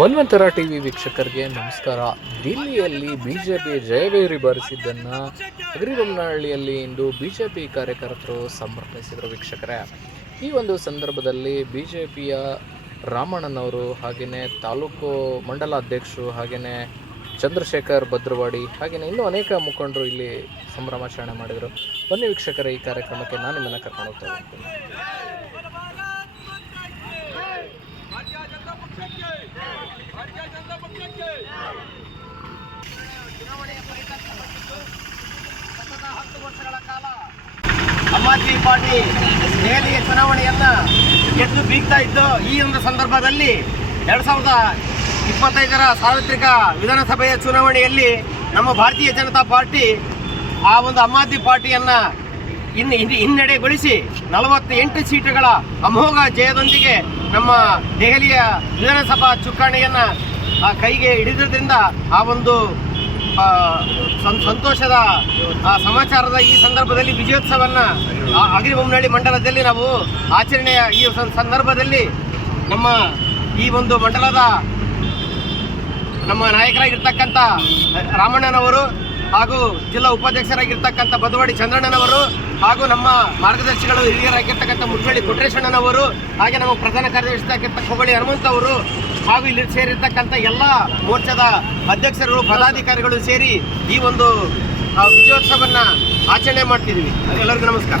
ಮನ್ವಂತರ TV ವೀಕ್ಷಕರಿಗೆ ನಮಸ್ಕಾರ. ದಿಲ್ಲಿಯಲ್ಲಿ ಬಿಜೆಪಿ ಜಯವೇರಿ ಬಾರಿಸಿದ್ದನ್ನು ಅಗ್ರಿಬೊಮ್ಮನಹಳ್ಳಿಯಲ್ಲಿ ಇಂದು ಬಿಜೆಪಿ ಕಾರ್ಯಕರ್ತರು ಸಮರ್ಪಿಸಿದರು ವೀಕ್ಷಕರೇ. ಈ ಒಂದು ಸಂದರ್ಭದಲ್ಲಿ ಬಿಜೆಪಿಯ ರಾಮಣ್ಣನವರು ಹಾಗೆಯೇ ತಾಲೂಕು ಮಂಡಲ ಅಧ್ಯಕ್ಷರು ಹಾಗೆಯೇ ಚಂದ್ರಶೇಖರ್ ಭದ್ರವಾಡಿ ಹಾಗೆಯೇ ಇನ್ನೂ ಅನೇಕ ಮುಖಂಡರು ಇಲ್ಲಿ ಸಂಭ್ರಮಾಚರಣೆ ಮಾಡಿದರು. ಬನ್ನಿ ವೀಕ್ಷಕರೇ, ಈ ಕಾರ್ಯಕ್ರಮಕ್ಕೆ ನಾನು ನಿಮ್ಮನ್ನು ಕರ್ಕೊಂಡು ಹೋಗ್ತಾ ಇದ್ದೀನಿ. ಸತತ ಹತ್ತು ವರ್ಷಗಳ ಕಾಲ ಪಾರ್ಟಿ ದೆಹಲಿಯ ಚುನಾವಣೆಯನ್ನ ಗೆದ್ದು ಬೀಗ್ತಾ ಇದ್ದು ಈ ಒಂದು ಸಂದರ್ಭದಲ್ಲಿ ಎರಡ್ ಸಾವಿರದ ಇಪ್ಪತ್ತೈದರ ಸಾರ್ವತ್ರಿಕ ವಿಧಾನಸಭೆಯ ಚುನಾವಣೆಯಲ್ಲಿ ನಮ್ಮ ಭಾರತೀಯ ಜನತಾ ಪಾರ್ಟಿ ಆ ಒಂದು ಅಮ್ಮಾಜಿ ಪಾರ್ಟಿಯನ್ನ ಇನ್ನು ಹಿನ್- ಹಿನ್ನಡೆಗೊಳಿಸಿ ನಲವತ್ತೆಂಟು ಸೀಟುಗಳ ಅಮೋಘ ಜಯದೊಂದಿಗೆ ನಮ್ಮ ದೆಹಲಿಯ ವಿಧಾನಸಭಾ ಚುಕ್ಕಾಣಿಯನ್ನ ಕೈಗೆ ಹಿಡಿದ್ರಿಂದ ಆ ಒಂದು ಸಂತೋಷದ ಸಮಾಚಾರದ ಈ ಸಂದರ್ಭದಲ್ಲಿ ವಿಜಯೋತ್ಸವನ್ನ ಅಗ್ರಿಬೊಮ್ಮನಹಳ್ಳಿ ಮಂಡಲದಲ್ಲಿ ನಾವು ಆಚರಣೆಯ ಈ ಸಂದರ್ಭದಲ್ಲಿ ನಮ್ಮ ಈ ಒಂದು ಮಂಡಲದ ನಮ್ಮ ನಾಯಕರಾಗಿರ್ತಕ್ಕಂಥ, ರಾಮಣ್ಣನವರು ಹಾಗೂ ಜಿಲ್ಲಾ ಉಪಾಧ್ಯಕ್ಷರಾಗಿರ್ತಕ್ಕಂಥ ಬದುವಾಡಿ ಚಂದ್ರಣ್ಣನವರು ಹಾಗೂ ನಮ್ಮ ಮಾರ್ಗದರ್ಶಿಗಳು ಹಿರಿಯರಾಗಿರ್ತಕ್ಕಂಥ ಮುಚ್ಚಳ್ಳಿ ಕೊಟ್ರೇಶಣ್ಣನವರು, ಹಾಗೆ ನಮ್ಮ ಪ್ರಧಾನ ಕಾರ್ಯದರ್ಶಿಯಾಗಿರ್ತಕ್ಕ ಹೊಗಳಿ ಹನುಮಂತ ಅವರು ಹಾಗೂ ಇಲ್ಲಿ ಸೇರಿರ್ತಕ್ಕಂಥ ಎಲ್ಲ ಮೋರ್ಚಾದ ಅಧ್ಯಕ್ಷರು, ಪದಾಧಿಕಾರಿಗಳು ಸೇರಿ ಈ ಒಂದು ವಿಜಯೋತ್ಸವನ್ನ ಆಚರಣೆ ಮಾಡ್ತಿದ್ವಿ. ಎಲ್ಲರಿಗೂ ನಮಸ್ಕಾರ.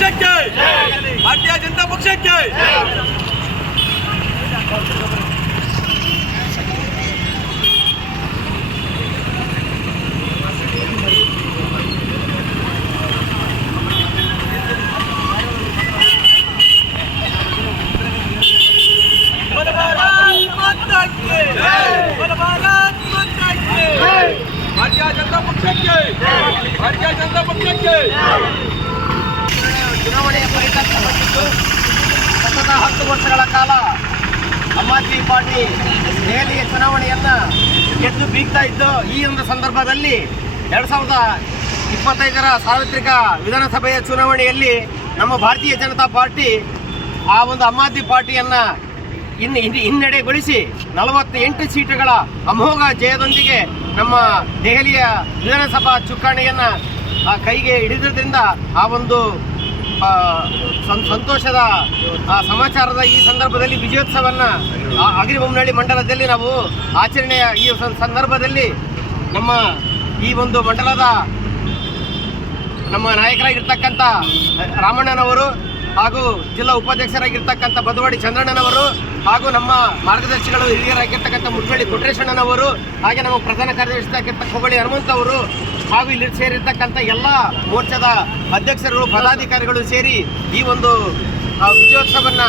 ಪಕ್ಷಕ್ಕೆ ಭಾರತೀಯ ಜನತಾ ಪಕ್ಷಕ್ಕೆ ಭಾರತೀಯ ಜನತಾ ಪಕ್ಷಕ್ಕೆ ಭಾರತೀಯ ಜನತಾ ಪಕ್ಷಕ್ಕೆ ಚುನಾವಣೆಯ ಫಲಿತಾಂಶ ಬಂದಿದ್ದು ಸತತ ಹತ್ತು ವರ್ಷಗಳ ಕಾಲ ಆಮ್ ಪಾರ್ಟಿ ದೆಹಲಿಯ ಚುನಾವಣೆಯನ್ನ ಗೆದ್ದು ಬೀಗ್ತಾ ಇದ್ದು ಈ ಒಂದು ಸಂದರ್ಭದಲ್ಲಿ ಎರಡ್ ಸಾವಿರದ ಇಪ್ಪತ್ತೈದರ ಸಾರ್ವತ್ರಿಕ ವಿಧಾನಸಭೆಯ ಚುನಾವಣೆಯಲ್ಲಿ ನಮ್ಮ ಭಾರತೀಯ ಜನತಾ ಪಾರ್ಟಿ ಆ ಒಂದು ಆಮ್ ಆದ್ಮಿ ಪಾರ್ಟಿಯನ್ನ ಇನ್ನು ಹಿನ್- ಹಿನ್ನಡೆಗೊಳಿಸಿ ನಲವತ್ತೆಂಟು ಸೀಟುಗಳ ಅಮೋಘ ಜಯದೊಂದಿಗೆ ನಮ್ಮ ದೆಹಲಿಯ ವಿಧಾನಸಭಾ ಚುಕ್ಕಾಣಿಯನ್ನ ಕೈಗೆ ಹಿಡಿದ್ರಿಂದ ಆ ಒಂದು ಸಂತೋಷದ ಸಮಾಚಾರದ ಈ ಸಂದರ್ಭದಲ್ಲಿ ವಿಜಯೋತ್ಸವನ್ನ ಆ, ಅಗ್ರಿಬೊಮ್ಮನಹಳ್ಳಿ ಮಂಡಲದಲ್ಲಿ ನಾವು ಆಚರಣೆಯ ಈ ಸಂದರ್ಭದಲ್ಲಿ ನಮ್ಮ ಈ ಒಂದು ಮಂಡಲದ ನಮ್ಮ ನಾಯಕರಾಗಿರ್ತಕ್ಕಂಥ ರಾಮಣ್ಣನವರು ಹಾಗೂ ಜಿಲ್ಲಾ ಉಪಾಧ್ಯಕ್ಷರಾಗಿರ್ತಕ್ಕಂಥ ಬದವಾಡಿ ಚಂದ್ರಣ್ಣನವರು ಹಾಗೂ ನಮ್ಮ ಮಾರ್ಗದರ್ಶಿಗಳು ಹಿರಿಯರಾಗಿರ್ತಕ್ಕಂಥ ಮುದ್ಗಳ್ಳಿ ಕೊಟ್ರೇಶಣ್ಣನವರು ಹಾಗೆ ನಮ್ಮ ಪ್ರಧಾನ ಕಾರ್ಯದರ್ಶಿಯಾಗಿರ್ತಕ್ಕ ಹೊಗಳಿ ಹನುಮಂತ ಅವರು ಹಾಗೂ ಇಲ್ಲಿ ಸೇರಿರ್ತಕ್ಕಂಥ ಎಲ್ಲ ಮೋರ್ಚಾದ ಅಧ್ಯಕ್ಷರು ಪದಾಧಿಕಾರಿಗಳು ಸೇರಿ ಈ ಒಂದು ವಿಜಯೋತ್ಸವನ್ನ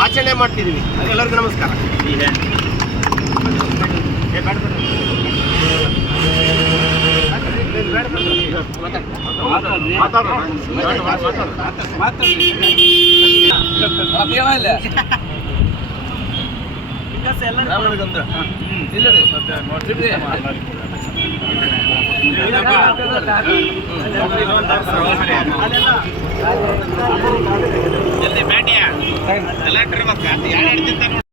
ಆಚರಣೆ ಮಾಡ್ತಿದ್ದೀವಿ ಎಲ್ಲರಿಗೂ ನಮಸ್ಕಾರ ಏ, ಬೇಡ ಎಲ್ಲ ಎಲ್ಲಿ ಯಾರು ಎಲ್ಲ